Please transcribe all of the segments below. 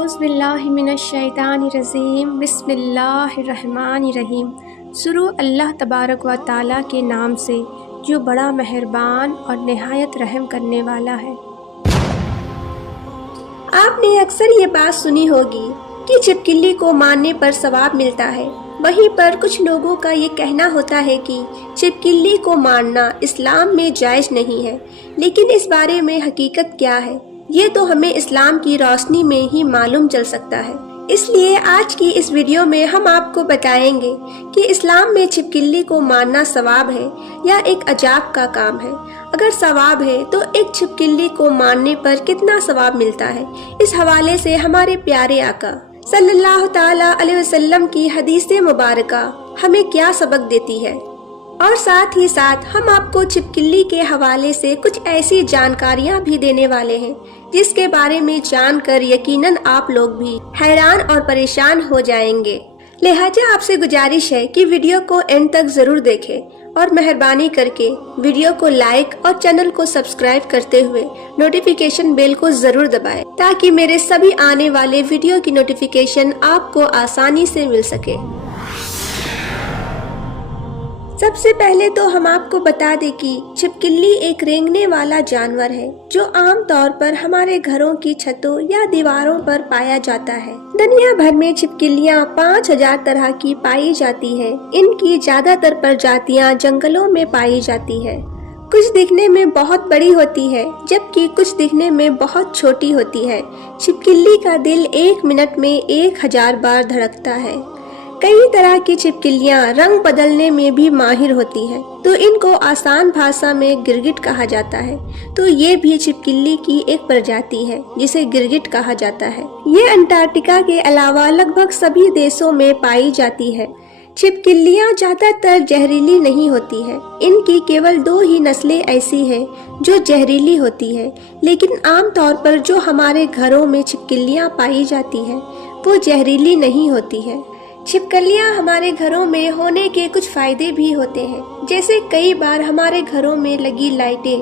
اعوذ باللہ من الشیطان الرجیم بسم اللہ الرحمن الرحیم۔ شروع اللہ تبارک و تعالیٰ کے نام سے جو بڑا مہربان اور نہایت رحم کرنے والا ہے۔ آپ نے اکثر یہ بات سنی ہوگی کہ چھپکلی کو مارنے پر ثواب ملتا ہے، وہیں پر کچھ لوگوں کا یہ کہنا ہوتا ہے کہ چھپکلی کو مارنا اسلام میں جائز نہیں ہے، لیکن اس بارے میں حقیقت کیا ہے یہ تو ہمیں اسلام کی روشنی میں ہی معلوم چل سکتا ہے۔ اس لیے آج کی اس ویڈیو میں ہم آپ کو بتائیں گے کہ اسلام میں چھپکلی کو مارنا ثواب ہے یا ایک عذاب کا کام ہے۔ اگر ثواب ہے تو ایک چھپکلی کو مارنے پر کتنا ثواب ملتا ہے، اس حوالے سے ہمارے پیارے آقا صلی اللہ تعالیٰ علیہ وسلم کی حدیث مبارکہ ہمیں کیا سبق دیتی ہے، اور ساتھ ہی ساتھ ہم آپ کو چھپکلی کے حوالے سے کچھ ایسی جانکاریاں بھی دینے والے ہیں جس کے بارے میں جان کر یقیناً آپ لوگ بھی حیران اور پریشان ہو جائیں گے۔ لہٰذا آپ سے گزارش ہے کہ ویڈیو کو اینڈ تک ضرور دیکھیں اور مہربانی کر کے ویڈیو کو لائک اور چینل کو سبسکرائب کرتے ہوئے نوٹیفیکیشن بیل کو ضرور دبائیں تاکہ میرے سبھی آنے والے ویڈیو کی نوٹیفیکیشن آپ کو آسانی سے مل سکے۔ سب سے پہلے تو ہم آپ کو بتا دیں کہ چھپکلی ایک رینگنے والا جانور ہے جو عام طور پر ہمارے گھروں کی چھتوں یا دیواروں پر پایا جاتا ہے۔ دنیا بھر میں چھپکلیاں 5000 طرح کی پائی جاتی ہے۔ ان کی زیادہ تر پرجاتیاں جنگلوں میں پائی جاتی ہے۔ کچھ دکھنے میں بہت بڑی ہوتی ہے جبکہ کچھ دکھنے میں بہت چھوٹی ہوتی ہے۔ چھپکلی کا دل 1 منٹ میں 1000 بار دھڑکتا ہے۔ کئی طرح کی چھپکلیاں رنگ بدلنے میں بھی ماہر ہوتی ہیں، تو ان کو آسان بھاشا میں گرگٹ کہا جاتا ہے۔ تو یہ بھی چھپکلی کی ایک پرجاتی ہے جسے گرگٹ کہا جاتا ہے۔ یہ انٹارکٹیکا کے علاوہ لگ بھگ سبھی دیشوں میں پائی جاتی ہے۔ چھپکلیاں زیادہ تر زہریلی نہیں ہوتی ہیں۔ ان کی کیول 2 ہی نسلیں ایسی ہیں جو زہریلی ہوتی ہیں، لیکن عام طور پر جو ہمارے گھروں میں چھپکلیاں پائی جاتی ہیں وہ زہریلی نہیں ہوتی ہیں۔ چھپکلیاں ہمارے گھروں میں ہونے کے کچھ فائدے بھی ہوتے ہیں، جیسے کئی بار ہمارے گھروں میں لگی لائٹیں،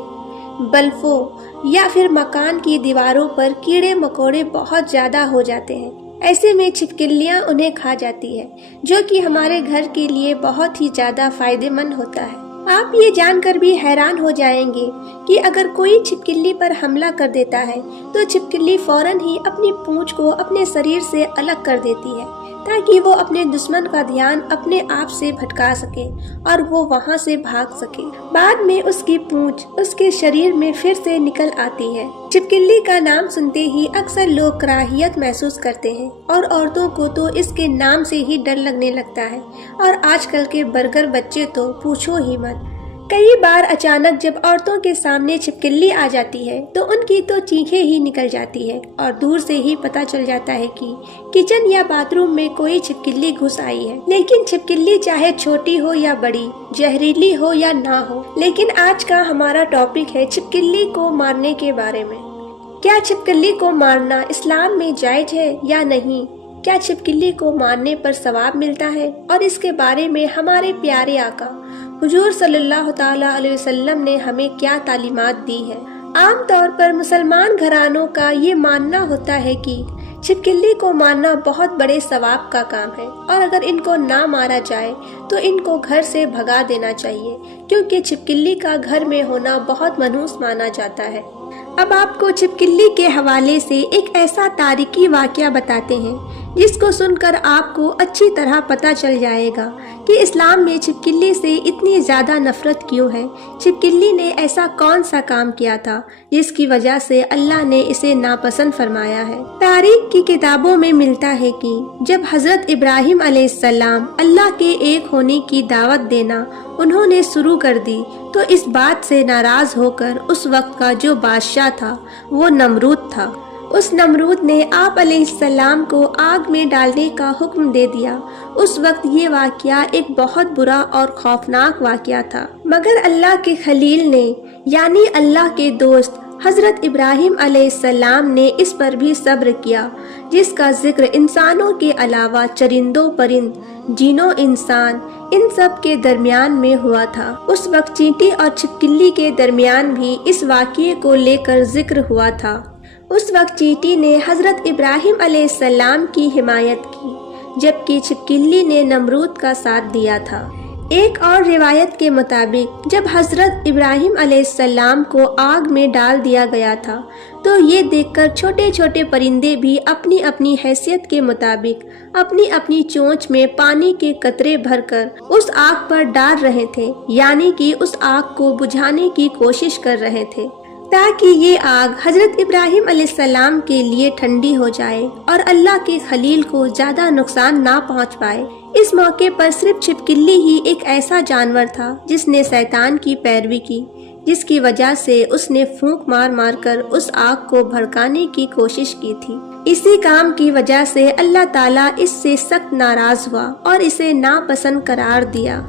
بلبوں یا پھر مکان کی دیواروں پر کیڑے مکوڑے بہت زیادہ ہو جاتے ہیں۔ ایسے میں چھپکلیاں انہیں کھا جاتی ہے، جو کہ ہمارے گھر کے لیے بہت ہی زیادہ فائدے مند ہوتا ہے۔ آپ یہ جان کر بھی حیران ہو جائیں گے کہ اگر کوئی چھپکلی پر حملہ کر دیتا ہے تو چھپکلی فوراً ہی اپنی پونچھ کو اپنے شریر سے الگ کر دیتی ہے تاکہ وہ اپنے دشمن کا دھیان اپنے آپ سے بھٹکا سکے اور وہ وہاں سے بھاگ سکے۔ بعد میں اس کی پونچھ اس کے شریر میں پھر سے نکل آتی ہے۔ چھپکلی کا نام سنتے ہی اکثر لوگ کراہیت محسوس کرتے ہیں اور عورتوں کو تو اس کے نام سے ہی ڈر لگنے لگتا ہے، اور آج کل کے برگر بچے تو پوچھو ہی مت۔ کئی بار اچانک جب عورتوں کے سامنے چھپکلی آ جاتی ہے تو ان کی تو چیخیں ہی نکل جاتی ہے اور دور سے ہی پتہ چل جاتا ہے کہ کچن یا باتھ روم میں کوئی چھپکلی گھس آئی ہے۔ لیکن چھپکلی چاہے چھوٹی ہو یا بڑی، زہریلی ہو یا نہ ہو، لیکن آج کا ہمارا ٹاپک ہے چھپکلی کو مارنے کے بارے میں۔ کیا چھپکلی کو مارنا اسلام میں جائز ہے یا نہیں؟ کیا چھپکلی کو مارنے پر ثواب ملتا ہے؟ اور اس کے بارے میں ہمارے پیارے آقا حضور صلی اللہ تعالیٰ علیہ وسلم نے ہمیں کیا تعلیمات دی ہے۔ عام طور پر مسلمان گھرانوں کا یہ ماننا ہوتا ہے کہ چھپکلی کو مارنا بہت بڑے ثواب کا کام ہے، اور اگر ان کو نہ مارا جائے تو ان کو گھر سے بھگا دینا چاہیے، کیونکہ چھپکلی کا گھر میں ہونا بہت منحوس مانا جاتا ہے۔ اب آپ کو چھپکلی کے حوالے سے ایک ایسا تاریخی واقعہ بتاتے ہیں جس کو سن کر آپ کو اچھی طرح پتہ چل جائے گا کہ اسلام میں چھپکلی سے اتنی زیادہ نفرت کیوں ہے۔ چھپکلی نے ایسا کون سا کام کیا تھا جس کی وجہ سے اللہ نے اسے ناپسند فرمایا ہے۔ تاریخ کی کتابوں میں ملتا ہے کہ جب حضرت ابراہیم علیہ السلام اللہ کے ایک ہونے کی دعوت دینا انہوں نے شروع کر دی تو اس بات سے ناراض ہو کر اس وقت کا جو بادشاہ تھا وہ نمرود تھا۔ اس نمرود نے آپ علیہ السلام کو آگ میں ڈالنے کا حکم دے دیا۔ اس وقت یہ واقعہ ایک بہت برا اور خوفناک واقعہ تھا، مگر اللہ کے خلیل نے یعنی اللہ کے دوست حضرت ابراہیم علیہ السلام نے اس پر بھی صبر کیا، جس کا ذکر انسانوں کے علاوہ چرندوں پرند، جنوں انسان ان سب کے درمیان میں ہوا تھا۔ اس وقت چینٹی اور چھپکلی کے درمیان بھی اس واقعے کو لے کر ذکر ہوا تھا۔ اس وقت چیٹی نے حضرت ابراہیم علیہ السلام کی حمایت کی، جبکہ چھپکلی نے نمرود کا ساتھ دیا تھا۔ ایک اور روایت کے مطابق جب حضرت ابراہیم علیہ السلام کو آگ میں ڈال دیا گیا تھا تو یہ دیکھ کر چھوٹے چھوٹے پرندے بھی اپنی اپنی حیثیت کے مطابق اپنی اپنی چونچ میں پانی کے قطرے بھر کر اس آگ پر ڈال رہے تھے، یعنی کہ اس آگ کو بجھانے کی کوشش کر رہے تھے تاکہ یہ آگ حضرت ابراہیم علیہ السلام کے لیے ٹھنڈی ہو جائے اور اللہ کے خلیل کو زیادہ نقصان نہ پہنچ پائے۔ اس موقع پر صرف چھپکلی ہی ایک ایسا جانور تھا جس نے شیطان کی پیروی کی، جس کی وجہ سے اس نے پھونک مار مار کر اس آگ کو بھڑکانے کی کوشش کی تھی۔ اسی کام کی وجہ سے اللہ تعالیٰ اس سے سخت ناراض ہوا اور اسے ناپسند قرار دیا۔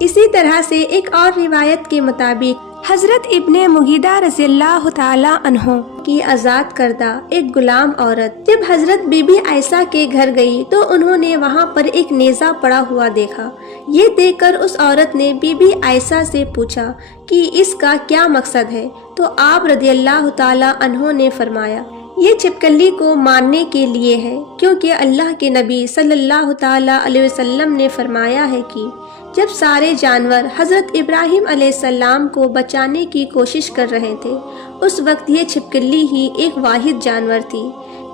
اسی طرح سے ایک اور روایت کے مطابق حضرت ابن مغیدہ رضی اللہ تعالیٰ عنہ کی آزاد کردہ ایک غلام عورت جب حضرت بی بی عائشہ کے گھر گئی تو انہوں نے وہاں پر ایک نیزہ پڑا ہوا دیکھا۔ یہ دیکھ کر اس عورت نے بی بی عائشہ سے پوچھا کہ اس کا کیا مقصد ہے، تو آپ رضی اللہ تعالیٰ عنہ نے فرمایا یہ چھپکلی کو مارنے کے لیے ہے، کیونکہ اللہ کے نبی صلی اللہ تعالیٰ علیہ وسلم نے فرمایا ہے کہ جب سارے جانور حضرت ابراہیم علیہ السلام کو بچانے کی کوشش کر رہے تھے، اس وقت یہ چھپکلی ہی ایک واحد جانور تھی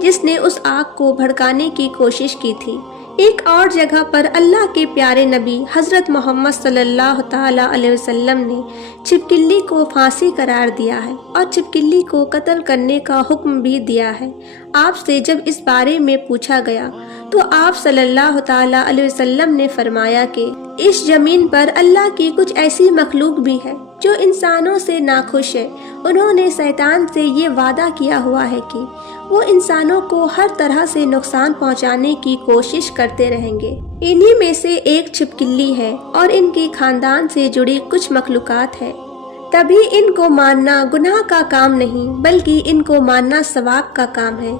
جس نے اس آگ کو بھڑکانے کی کوشش کی تھی۔ ایک اور جگہ پر اللہ کے پیارے نبی حضرت محمد صلی اللہ تعالیٰ علیہ وسلم نے چھپکلی کو پھانسی قرار دیا ہے اور چھپکلی کو قتل کرنے کا حکم بھی دیا ہے۔ آپ سے جب اس بارے میں پوچھا گیا تو آپ صلی اللہ تعالیٰ علیہ وسلم نے فرمایا کہ اس زمین پر اللہ کی کچھ ایسی مخلوق بھی ہے جو انسانوں سے ناخوش ہے۔ انہوں نے شیطان سے یہ وعدہ کیا ہوا ہے کہ وہ انسانوں کو ہر طرح سے نقصان پہنچانے کی کوشش کرتے رہیں گے۔ انہی میں سے ایک چھپکلی ہے اور ان کے خاندان سے جڑی کچھ مخلوقات ہیں۔ تبھی ان کو مارنا گناہ کا کام نہیں بلکہ ان کو مارنا ثواب کا کام ہے۔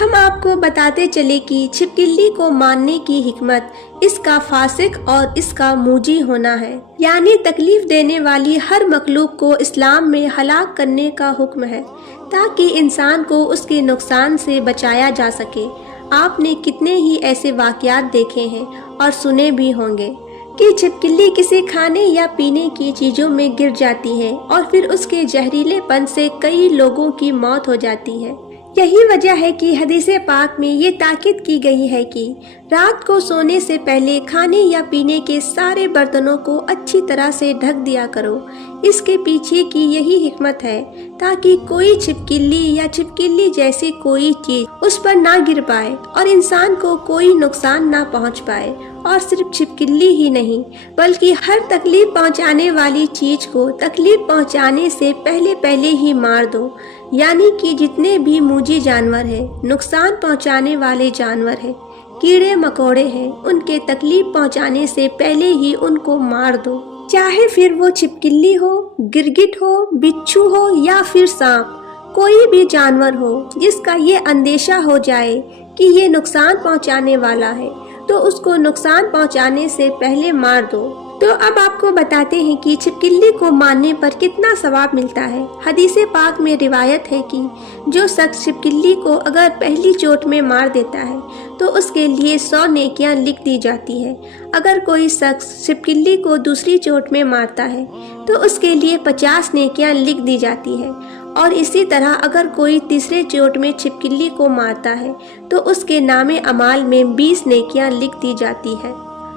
ہم آپ کو بتاتے چلے کہ چھپکلی کو مارنے کی حکمت اس کا فاسق اور اس کا موجی ہونا ہے، یعنی تکلیف دینے والی ہر مخلوق کو اسلام میں ہلاک کرنے کا حکم ہے تاکہ انسان کو اس کے نقصان سے بچایا جا سکے۔ آپ نے کتنے ہی ایسے واقعات دیکھے ہیں اور سنے بھی ہوں گے کہ چھپکلی کسی کھانے یا پینے کی چیزوں میں گر جاتی ہے اور پھر اس کے زہریلے پن سے کئی لوگوں کی موت ہو جاتی ہے۔ یہی وجہ ہے کہ حدیث پاک میں یہ تاکید کی گئی ہے کہ رات کو سونے سے پہلے کھانے یا پینے کے سارے برتنوں کو اچھی طرح سے ڈھک دیا کرو۔ اس کے پیچھے کی یہی حکمت ہے تاکہ کوئی چھپکلی یا چھپکلی جیسی کوئی چیز اس پر نہ گر پائے اور انسان کو کوئی نقصان نہ پہنچ پائے۔ اور صرف چھپکلی ہی نہیں بلکہ ہر تکلیف پہنچانے والی چیز کو تکلیف پہنچانے سے پہلے ہی مار دو، یعنی کہ جتنے بھی موجی جانور ہیں، نقصان پہنچانے والے جانور ہیں، کیڑے مکوڑے ہیں، ان کے تکلیف پہنچانے سے پہلے ہی ان کو مار دو، چاہے پھر وہ چھپکلی ہو، گرگٹ ہو، بچھو ہو یا پھر سانپ، کوئی بھی جانور ہو جس کا یہ اندیشہ ہو جائے کہ یہ نقصان پہنچانے والا ہے تو اس کو نقصان پہنچانے سے پہلے مار دو۔ تو اب آپ کو بتاتے ہیں کہ چھپکلی کو مارنے پر کتنا ثواب ملتا ہے۔ حدیث پاک میں روایت ہے کہ جو شخص چھپکلی کو اگر پہلی چوٹ میں مار دیتا ہے تو اس کے لیے 100 نیکیاں لکھ دی جاتی ہے۔ اگر کوئی شخص چھپکلی کو دوسری چوٹ میں مارتا ہے تو اس کے لیے 50 نیکیاں لکھ دی جاتی ہے، اور اسی طرح اگر کوئی تیسرے چوٹ میں چھپکلی کو مارتا ہے تو اس کے نام اعمال میں 20 نیکیاں لکھ دی جاتی ہے۔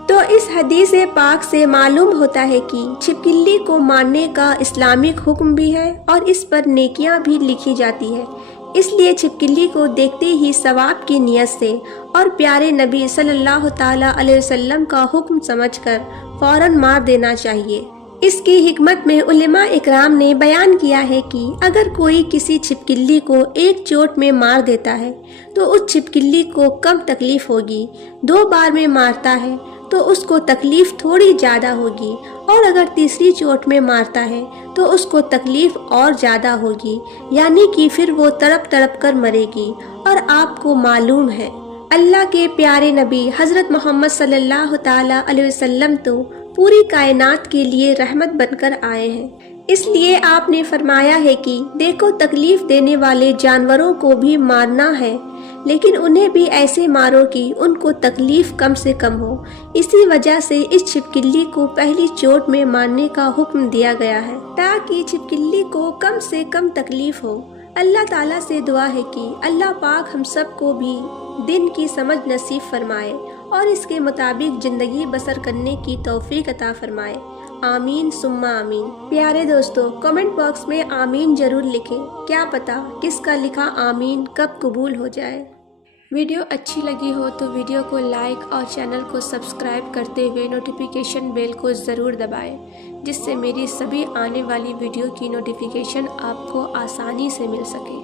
تو اس حدیث پاک سے معلوم ہوتا ہے کہ چھپکلی کو مارنے کا اسلامک حکم بھی ہے اور اس پر نیکیاں بھی لکھی جاتی ہے۔ اس لیے چھپکلی کو دیکھتے ہی ثواب کی نیت سے اور پیارے نبی صلی اللہ تعالیٰ علیہ وسلم کا حکم سمجھ کر فوراً مار دینا چاہیے۔ اس کی حکمت میں علماء اکرام نے بیان کیا ہے کہ اگر کوئی کسی چھپکلی کو ایک چوٹ میں مار دیتا ہے تو اس چھپکلی کو کم تکلیف ہوگی، 2 بار میں مارتا ہے تو اس کو تکلیف تھوڑی زیادہ ہوگی، اور اگر تیسری چوٹ میں مارتا ہے تو اس کو تکلیف اور زیادہ ہوگی، یعنی کہ پھر وہ تڑپ تڑپ کر مرے گی۔ اور آپ کو معلوم ہے اللہ کے پیارے نبی حضرت محمد صلی اللہ تعالیٰ علیہ وسلم تو پوری کائنات کے لیے رحمت بن کر آئے ہیں، اس لیے آپ نے فرمایا ہے کہ دیکھو تکلیف دینے والے جانوروں کو بھی مارنا ہے، لیکن انہیں بھی ایسے مارو کہ ان کو تکلیف کم سے کم ہو۔ اسی وجہ سے اس چھپکلی کو پہلی چوٹ میں مارنے کا حکم دیا گیا ہے تاکہ چھپکلی کو کم سے کم تکلیف ہو۔ اللہ تعالیٰ سے دعا ہے کہ اللہ پاک ہم سب کو بھی دن کی سمجھ نصیب فرمائے اور اس کے مطابق زندگی بسر کرنے کی توفیق عطا فرمائے۔ آمین ثم آمین۔ پیارے دوستو، کمنٹ باکس میں آمین ضرور لکھیں، کیا پتا کس کا لکھا آمین کب قبول ہو جائے۔ ویڈیو اچھی لگی ہو تو ویڈیو کو لائک اور چینل کو سبسکرائب کرتے ہوئے نوٹیفیکیشن بیل کو ضرور دبائیں، جس سے میری سبھی آنے والی ویڈیو کی نوٹیفیکیشن آپ کو آسانی سے مل سکے۔